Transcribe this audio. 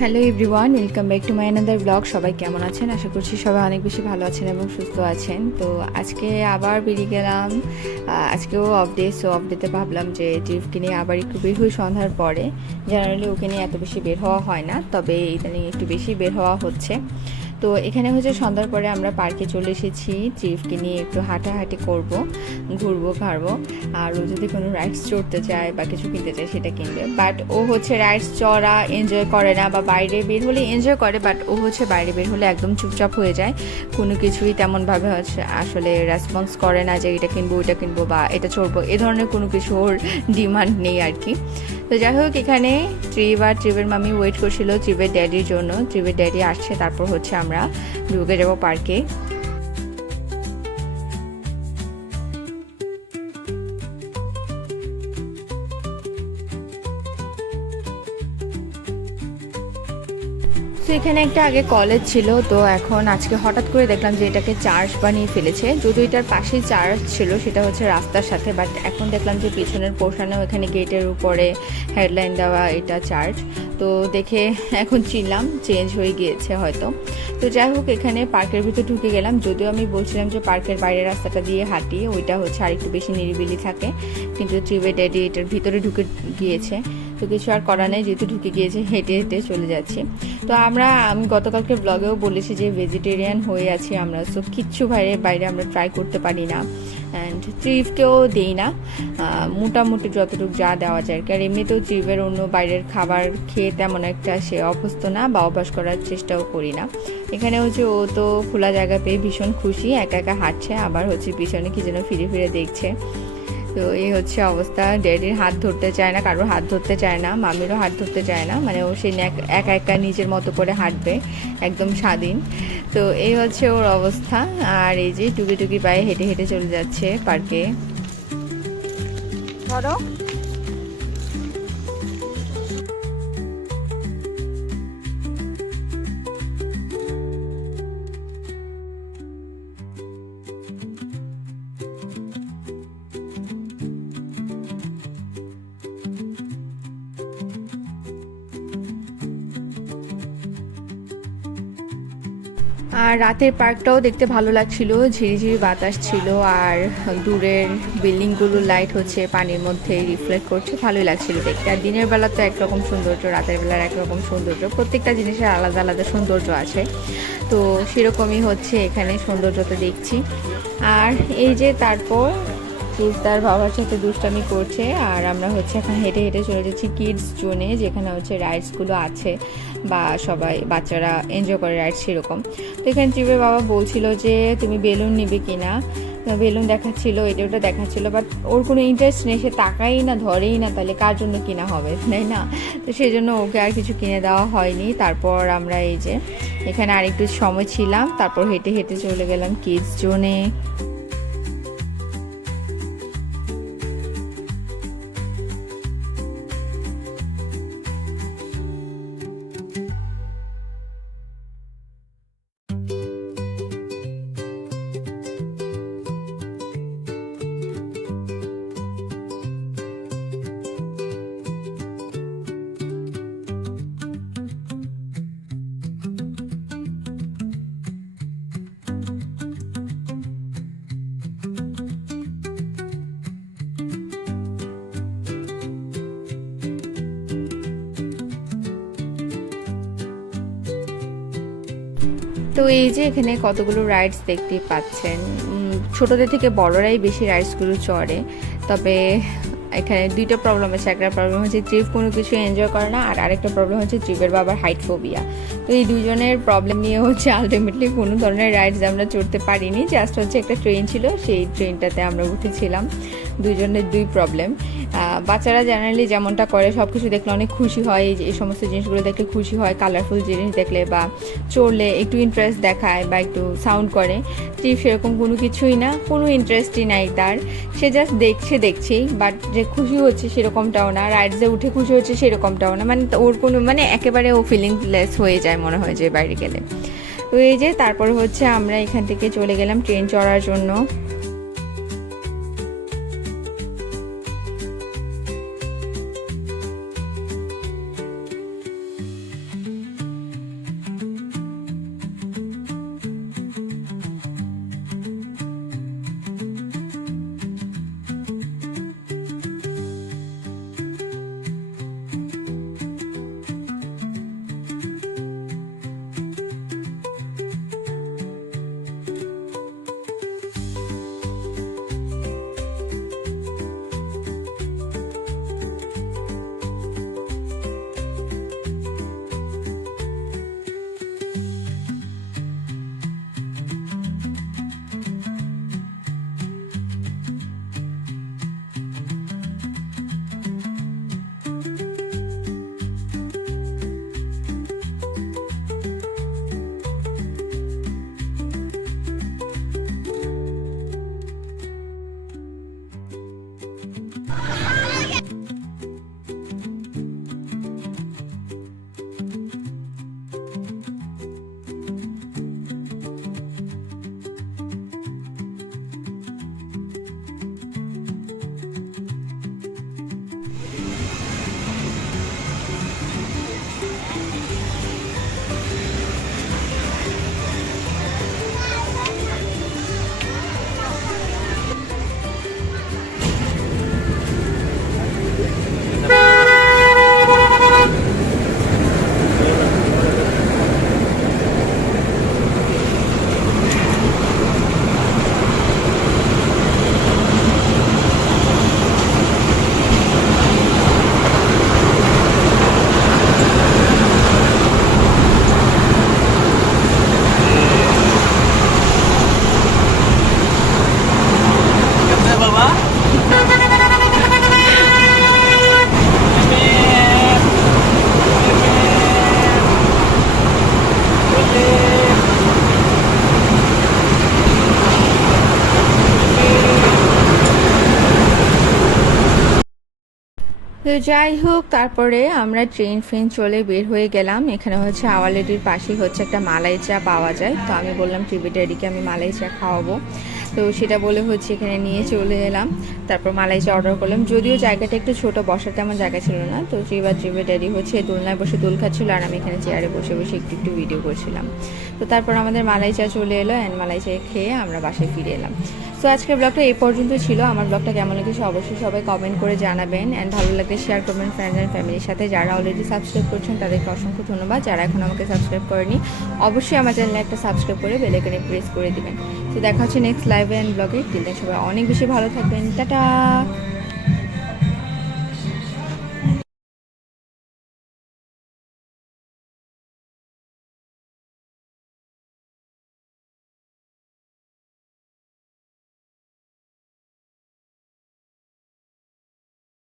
Hello everyone welcome back to my another blog সবাই কেমন আছেন? আশা করছি সবাই অনেক বেশি ভালো আছেন এবং সুস্থ আছেন। তো আজকে আবার বেরিয়ে গেলাম। আজকেও অফ ডে সো অফ ডেতে ভাবলাম যে জিফকে নিয়ে আবার একটু বের হই সন্ধ্যার পরে। জেনারেলি ওকে নিয়ে এত বেশি বের হওয়া হয় না, তবে ইদানিং একটু বেশি বের হওয়া হচ্ছে। তো এখানে হচ্ছে সন্ধ্যার পরে আমরা পার্কে চলে এসেছি। চিফকে নিয়ে একটু হাঁটাহাঁটি করব, ঘুরবো ঘাড়বো আর ও যদি কোনো রাইডস চড়তে চায় বা কিছু কিনতে চায় সেটা কিনবে। বাট ও হচ্ছে রাইডস চড়া এনজয় করে না বা বাইরে বের হলে এনজয় করে বাট ও হচ্ছে বাইরে বের হলে একদম চুপচাপ হয়ে যায়। কোনো কিছুই তেমনভাবে হচ্ছে আসলে রেসপন্স করে না যে এটা কিনবো, ওইটা কিনবো বা এটা চড়বো। এ ধরনের কোনো কিছু ওর ডিমান্ড নেই আর কি। তো যাই হোক, এখানে ট্রিপ আর ট্রিপের মামি ওয়েট করছিল ট্রিপের ড্যাডির জন্য। ট্রিপের ড্যাডি আসছে, তারপর হচ্ছে আমরা ঢুকে যাব পার্কে তো এখানে একটা আগে কলেজ ছিল, তো এখন আজকে হঠাৎ করে দেখলাম যে এটাকে চার্চ বানিয়ে ফেলেছে। যদিও এটার পাশেই চার্চ ছিল, সেটা হচ্ছে রাস্তার সাথে বাট এখন দেখলাম যে পিছনের পোর্শনেও এখানে গেটের উপরে হেডলাইন দেওয়া এটা চার্চ। তো দেখে এখন চিনলাম চেঞ্জ হয়ে গিয়েছে হয়তো। তো যাই হোক, এখানে পার্কের ভিতর ঢুকে গেলাম। যদিও আমি বলছিলাম যে পার্কের বাইরের রাস্তাটা দিয়ে হাঁটি, ওইটা হচ্ছে আরেকটু বেশি নিরিবিলি থাকে। কিন্তু ড্যাডি এটার ভিতরে ঢুকে গিয়েছে। তো কিছু আর করা নেই, যেহেতু ঢুকে গিয়েছে, হেঁটে হেঁটে চলে যাচ্ছি। তো আমরা, আমি গতকালকে ব্লগেও বলেছি যে ভেজিটেরিয়ান হয়ে আছি আমরা। সো কিচ্ছু বাইরে বাইরে আমরা ট্রাই করতে পারি না। অ্যান্ড ট্রিপকেও দিই না। মোটামুটি যতটুকু যা দেওয়া যায়। আর। এমনিতেও ট্রিপের অন্য বাইরের খাবার খেয়ে তেমন একটা সে অভ্যস্ত না বা অভ্যাস করার চেষ্টাও করি না। এখানে হচ্ছে ও তো খোলা জায়গা পেয়ে ভীষণ খুশি, একা একা হাঁটছে, আবার হচ্ছে পিছনে কি যেন ফিরে ফিরে দেখছে। তো এই হচ্ছে অবস্থা। ড্যাডির হাত ধরতে চায় না, কারোর হাত ধরতে চায় না, মামিরও হাত ধরতে চায় না। মানে ও সে এক একা নিজের মতো করে হাঁটবে, একদম স্বাধীন। তো এই হচ্ছে ওর অবস্থা। আর এই যে টুকি টুকি পায়ে হেঁটে হেঁটে চলে যাচ্ছে পার্কে। ধরো। আর রাতের পার্কটাও দেখতে ভালো লাগছিল, ঝিরিঝিরি বাতাস ছিল আর দূরের বিল্ডিংগুলো লাইট হচ্ছে, পানির মধ্যে রিফ্লেক্ট করছে, ভালোই লাগছিল দেখতে। আর দিনের বেলা তো একরকম সৌন্দর্য, রাতের বেলার একরকম সৌন্দর্য, প্রত্যেকটা জিনিসের আলাদা আলাদা সৌন্দর্য আছে। তো সেরকমই হচ্ছে এখানে সৌন্দর্যটা দেখছি। আর এই যে তারপর কিডস তার বাবার সাথে দুষ্টামি করছে আর আমরা হচ্ছে এখন হেঁটে হেঁটে চলে যাচ্ছি কিডস জোনে, যেখানে হচ্ছে রাইডসগুলো আছে বা সবাই বাচ্চারা এনজয় করে রাইডস সেরকম। তো এখানে ট্রিপের বাবা বলছিল যে, তুমি বেলুন নিবে কিনা? বেলুন দেখাচ্ছিল, এটা ওটা দেখাচ্ছিল বাট ওর কোনো ইন্টারেস্ট নেই, সে তাকাই না, ধরেই না, তাহলে কার জন্য কিনা হবে? তাই না? তো সেই জন্য ওকে আর কিছু কিনে দেওয়া হয়নি। তারপর আমরা এই যে, এখানে আরেকটু সময় ছিলাম, তারপর হেঁটে হেঁটে চলে গেলাম কিডস জোনে। তো এই যে এখানে কতগুলো রাইডস দেখতে পাচ্ছেন ছোটদের থেকে বড়রাই বেশি রাইডসগুলো চড়ে, তবে এখানে দুইটা প্রবলেম আছে। একটা প্রবলেম হচ্ছে ট্রিপ কোনো কিছু এনজয় করে না, আর আরেকটা প্রবলেম হচ্ছে ট্রিপের বাবার হাইট ফোবিয়া তো এই দুজনের প্রবলেম নিয়ে হচ্ছে আলটিমেটলি কোনো ধরনের রাইডস আমরা চড়তে পারিনি। জাস্ট হচ্ছে একটা ট্রেন ছিল, সেই ট্রেনটাতে আমরা উঠেছিলাম। দুজনের দুই প্রবলেম বাচ্চারা জেনারেলি যেমনটা করে সব কিছু দেখলে অনেক খুশি হয়। এই সমস্ত জিনিসগুলো দেখলে খুশি হয় কালারফুল জিনিস দেখলে বা চড়লে একটু ইন্টারেস্ট দেখায় বা একটু সাউন্ড করে। ট্রিপ সেরকম কোনো কিছুই না, কোনো ইন্টারেস্টই নাই তার। সে জাস্ট দেখছে, দেখছেই বাট যে খুশি হচ্ছে সেরকমটাও না রাইডসে উঠে খুশি হচ্ছে সেরকমটাও না। মানে ওর কোনো মানে একেবারে ও ফিলিংলেস হয়ে যায় মনে হয় যে বাইরে গেলে। তো এই যে তারপর হচ্ছে আমরা এখান থেকে চলে গেলাম ট্রেন চড়ার জন্য। যাই হোক, তারপরে আমরা ট্রেন ফ্রেন চলে বের হয়ে গেলাম। এখানে হচ্ছে আওয়ালেডির পাশেই হচ্ছে একটা মালাই চা পাওয়া যায়। তো আমি বললাম টিভি ড্যাডিকে আমি মালাই চা খাওয়াবো। তো সেটা বলে হচ্ছে এখানে নিয়ে চলে এলাম। তারপর মালাই চা অর্ডার করলাম, যদিও জায়গাটা একটু ছোট, বসার তেমন জায়গা ছিল না। তো ট্রিবা ট্রিবে ড্যাডি হচ্ছে, দোলনায় বসে দোল খাচ্ছিল আর আমি এখানে চেয়ারে বসে বসে একটু একটু ভিডিও করছিলাম। তো তারপর আমাদের মালাই চা চলে এলো অ্যান্ড মালাই চা খেয়ে আমরা বাসায় ফিরে এলাম। তো আজকের ব্লগটা এই পর্যন্ত ছিল। আমার ব্লগটা কেমন লেগেছে অবশ্যই সবাই কমেন্ট করে জানাবেন। অ্যান্ড ভালো লাগলে শেয়ার করবেন ফ্রেন্ডস অ্যান্ড ফ্যামিলির সাথে। যারা অলরেডি সাবস্ক্রাইব করছেন, তাদেরকে অসংখ্য ধন্যবাদ। যারা এখন আমাকে সাবস্ক্রাইব করেনি, অবশ্যই আমার চ্যানেলে একটা সাবস্ক্রাইব করে বেলাইকনে প্রেস করে দিবেন। তো দেখা হচ্ছে নেক্সট লাইভ অ্যান্ড ব্লগে টিল সবাই অনেক বেশি ভালো থাকবেন। টাটা!